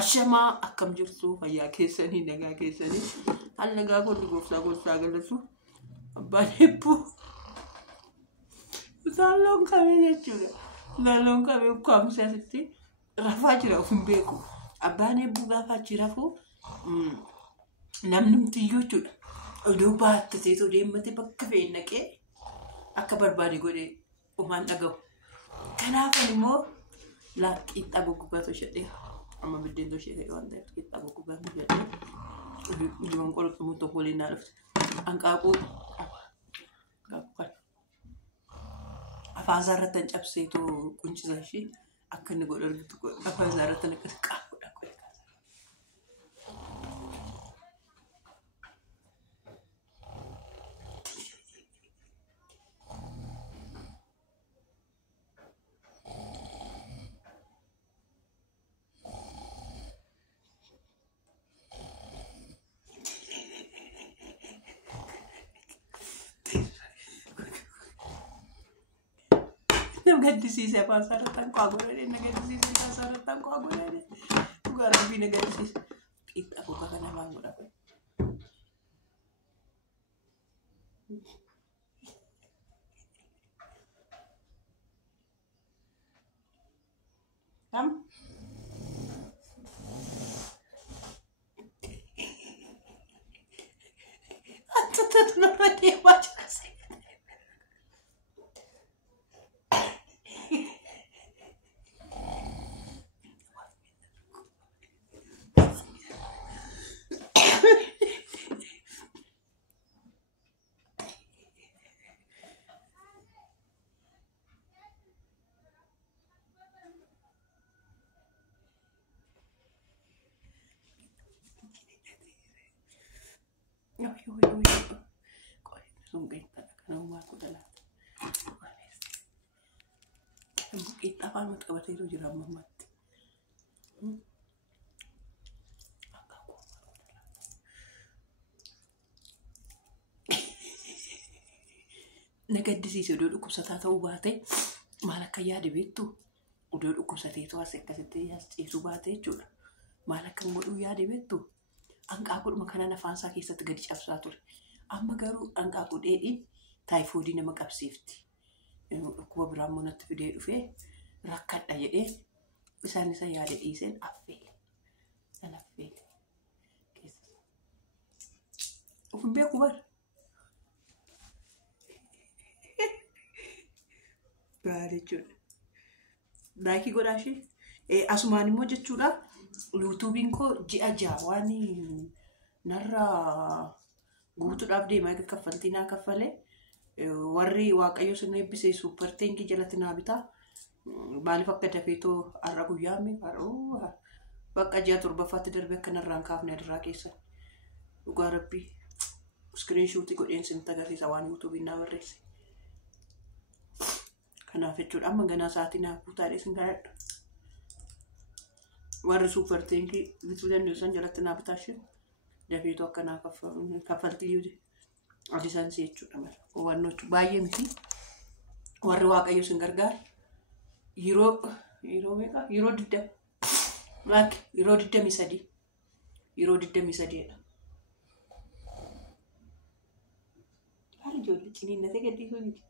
Ashama akkam jirtu fayyaa keessanii nagaa keessanii hal nagaa kun gooftaa galatu abbaan hebbuu Zalong kami jechuudha. Zalong kami kamsa sitti rafaa jira ofin beeku. Abbaan hebbuu gaafa achi rafu namnumti jechuudha. Oduu baattatee deemmatee bakka fe'ee naqee akka barbaade godhee umaan dhagahu. Kanaaf immoo qixxaa goggogaa tolchadhee amma biddeen tolchee waan ta'eef qixxaa goggogaa tolchadhee ijoon qolxumuu tokko waliin naa dhufte. Hanqaaquu afaan isaarratti cabseetu quncisa ishee akka inni godhu argitu afaan isaarratti akkas qaafudha godhe. Nagadisiise afaan isaarratti hanqaaqudha nagadisiise afaan isaarratti hanqaaqudha dhugaa rabbii nagadisiise qixxaa gogaa kana afaan godha. Kita apa mat kabar itu jiram mat. Nagadisiise udah dhukkubsataa ta'uu baate maal akka yaade beektu udah dhukkubsatee ta'uu as akkasitti ciisuu baate jechuudha. Maal akka godhuu yaade beektu hanqaaqudha kanaan afaan isaa keessatti gadi cabsaa ture. Amma garuu hanqaaquu dheedhiin taayifoodii nama qabsiifti. Dhukkuba biraa immoo natti fidee dhufee rakkadha jedhee isaan isa yaade dhiiseen affeele. San affeele. Ofin beeku bara. Gaarii jechuudha. Daakii godhaashee asumaan immoo jechuudha. YouTube'n koo ji'a ja'a waan narra guutuudhaaf deemaa eega kaffaltii naa kaffalee warri waaqayyo sun eebbisee super teenkii jalatti naa bitaa maaliif akka dafeetoo har'a guyyaa miidhaa bakka ji'a torbaffaatti darbee akka narraan kaafne adirraa keessan dhugaa rabbii screenshot godheen sin agarsiisa waan YouTube'n naa barreesse. Kanaaf jechuudha amma ganaa sa'aatii naa guutaadhee sin gaadha. Warri super teenkii bituu dandeessan jalatti naa bitaashee dafeetoo akka naa kaffaltii adisansi jechuudha mala. Hubannochu baay'ee miti. Warri waaqayyo sin gargaara. Yeroo meeqa? Yeroo 20. Laak yeroo 23. Yeroo 23dha. Haala ijoollee ciniinnatee gadhiisuu miti.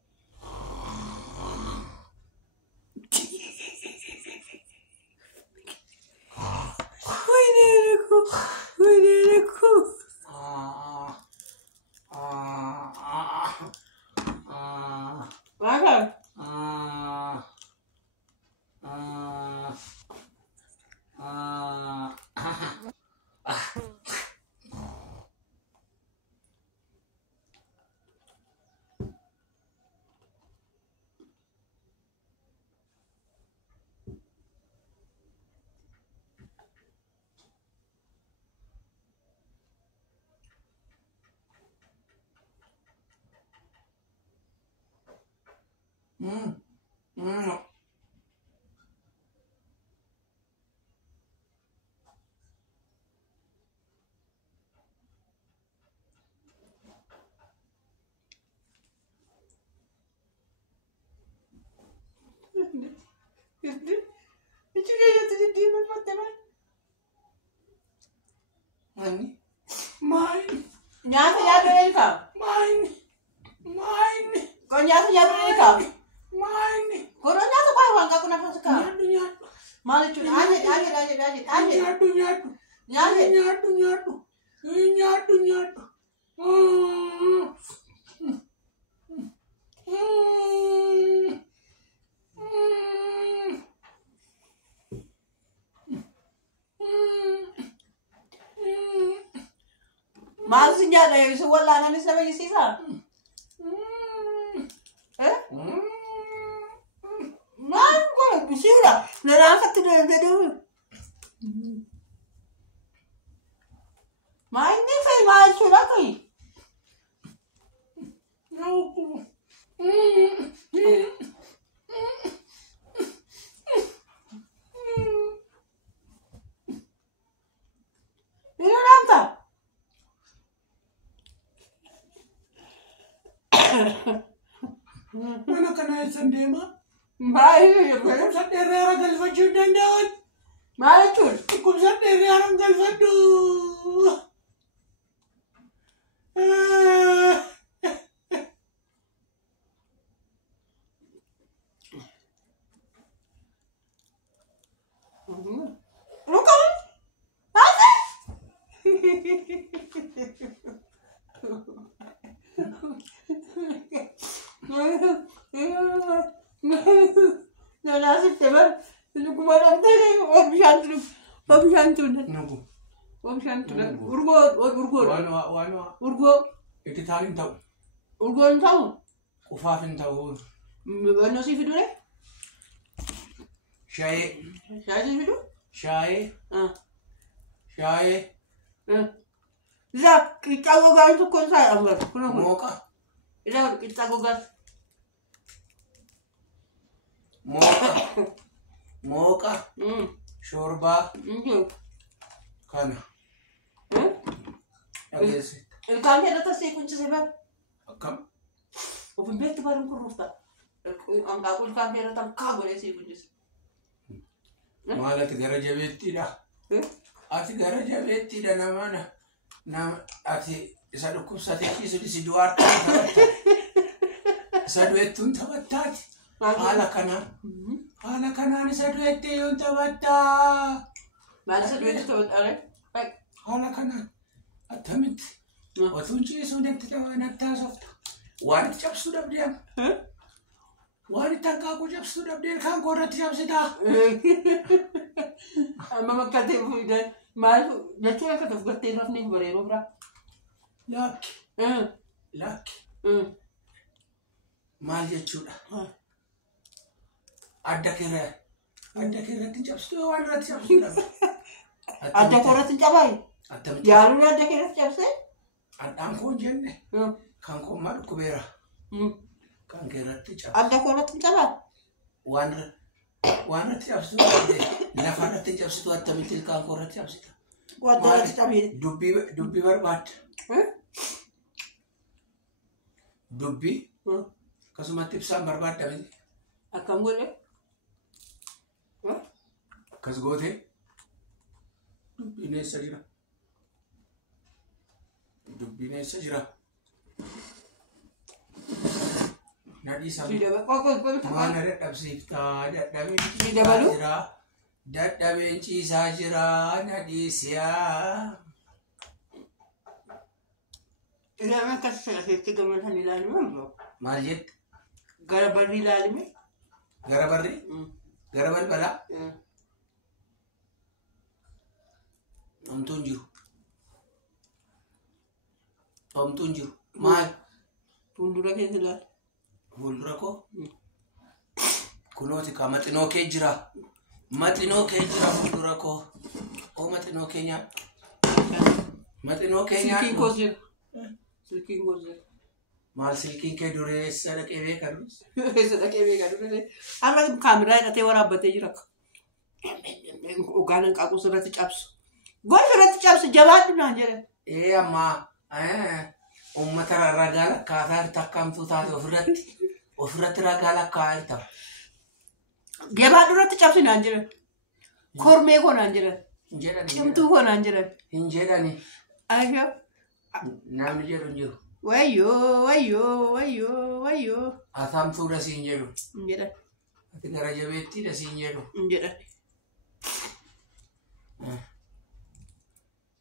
Itu dia jatuh di mana? Ani. Mine. Nyaata nyaadhu eenyuka? Mine. Mine. Kau nyaata nyaadhu eenyuka? Mine. Kau nyaata kau yang kau nak masuk kau? Nyatu. Malu cuy. Aje. Nyatu. Malu sih nyaata ya. Suwal lah nanti sampai di sisa. Malu kau bising lah. Neraka tu dah dulu. Main ni saya malu sudah kau. Ini apa? Mana kena sendema? Malu. Kau sadar orang galvaju dandan. Malu cuy. Kau sadar orang galvaju. Luka. Apa? Nah, nasib teman. Itu kemarin tadi Wabishantu. Nunggu. Urgo. Wano. Itu tarin tahu. Urgo tahu. Kufafin tahu. Mana sih video ni? Syai. Saya sih video. Syai. Zak, kita gogan tu kon saya ambil. Kenapa? Moka. Ila kita gogan. Moka. Shorba. Kana. Agesi. Kami ada tas saya kunci sebab. Kam. Ofin bet barang kurusta. Ang aku kami ada tam kago le saya kunci. Malah tegara jabeti dah. Ati gara jabeti dah namana. Ati sadu kusati kisu di siduar. Sadu etun tabatat. Ala kana ni sadu etun tabatat. Mana sadu etun tabatat? Baik. Ala kana. Atamit. Watunci sudah tidak nak softa. Wanita jab sudah diam. Wanita aku jab sudah diam kan korat jab sudah. Mama kata dan malu jatuh kata berarti nih boleh berapa? Laki. Mal jatuh. Ada kira jab sudah wanita jab sudah. Ada korat cabai. Ya lu ada kira jab sih? Ada angkon jenne. Kan ko malu kubera. Kan kira jab. Ada korat cabai. Wanita jab sudah. Nafana jab sudah tamitil kan korat jab sudah. Wadah cabai. Dubbi barbaad. Dubbi. Kasuma tipsaan barbaad tamit. Akam boleh? Kas goote. Dubbi neessa jira. Nadi sabi. Sudah kau Mana dadhabsiiftaa dadhabeen Sudah baru? jira. Dadhabeen ciisaa jira nadi siyaa. Ila mana kasih kita mana nilai mana? Maal jette? Gara bari nilai mana? Gara barri? Gara balbalaa? Homtuun jiru. Maal? Fuuldura keessa ilaali. Fuuldura koo? Kunooti ka maxinoo kee jira. Maxinoo kee jira fuuldura koo. Oo maxinoo kee nyaadhu. Maxinoo kee Silkiin nyaadhu. koos jira. Silkiin koos jira. Maal silkiin kee dureessa dhaqee beekanu? Keessa dhaqee beekaa dura. Amma kaameraa hidhatee waraabbatee jira. Ogaan hanqaaquu sirratti cabsu. Goon sirratti cabsu jabaadhu naan jedhe. Ammaa uummata ragaa lakkaataa jirtu akkamtuu taate ofirratti ragaa lakkaa'aa jirta. Jabaadhu irratti cabsi naan jedhe. Kormee koo naan jedhe. Hin jedhani. Cimtuu koo naan jedhe. Hin jedhani. Ayo. Namni jedhu hin jiru. Wayyo. Atamtuu dhasii hin jedhu. Jedhan. Ati gara jabeettii dhasii hin jedhu. Jedhan.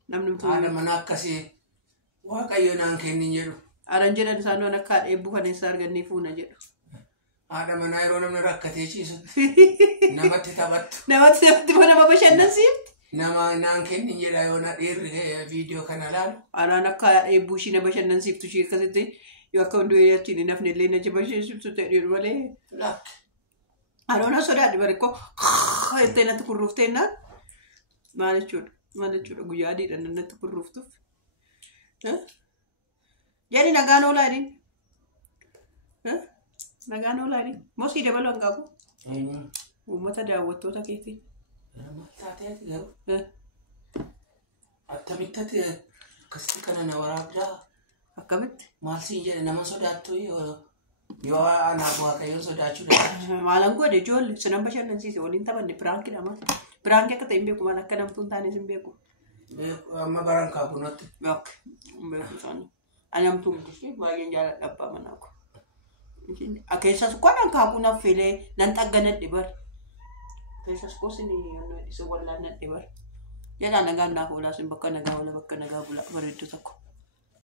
Namni haadha mana akkasii waaqayyo naan kenni hin jedhu. Aran jedhan isaan waan akka eebbuu kan eessa argannee fuuna jedhu. Haadha manaa yeroo namni rakkatee ciisu namatti taphattu. Namatti nama bashannansiifti. Nama naan kenni hin jedha yoo na dhiirri viidiyoo kana laalu. Anaan akka eebbuu ishii na bashannansiiftu ishii akkasitti yoo akka hunduu achiin hin hafne illee na bashannansiiftu ta'e malee. Lakki. Aroona sodaadhi barikkoo jettee natti kurruufteenna maal jechuudha guyyaa adiidhaan natti kurruuftuuf. Jedhi nagaan oolaa jedhin. Nagaan oolaa jedhin. Mosii dabaluu hanqaabu. Uummata daawwattoota keetii. Taatee ati garuu. Attamitti ati akkasitti kana na waraabdaa. Akkamitti? Maal siin jedhe nama sodaattu yoo anaaf waaqayyoon sodaachuu danda'a. Maalan godhe ijoollee sinan bashannansiise waliin taphanne piraankii dha maal. Piraankii akka ta'e hin beeku maal akka namtuun taanes hin beeku. Amma baran kaabunotti. Akka hin beeku isaanii. Ani namtuun ishee baay'een jaalladha abbaa manaa ko. Keessas koo nan kaakuu naaf filee nan xagganadhe bar. Keessas koo isin wallaan nadhe bar. Jedhaa nagaan naaf oolaa sin bakka nagaa oola bakka nagaa bula bareedduu tokko.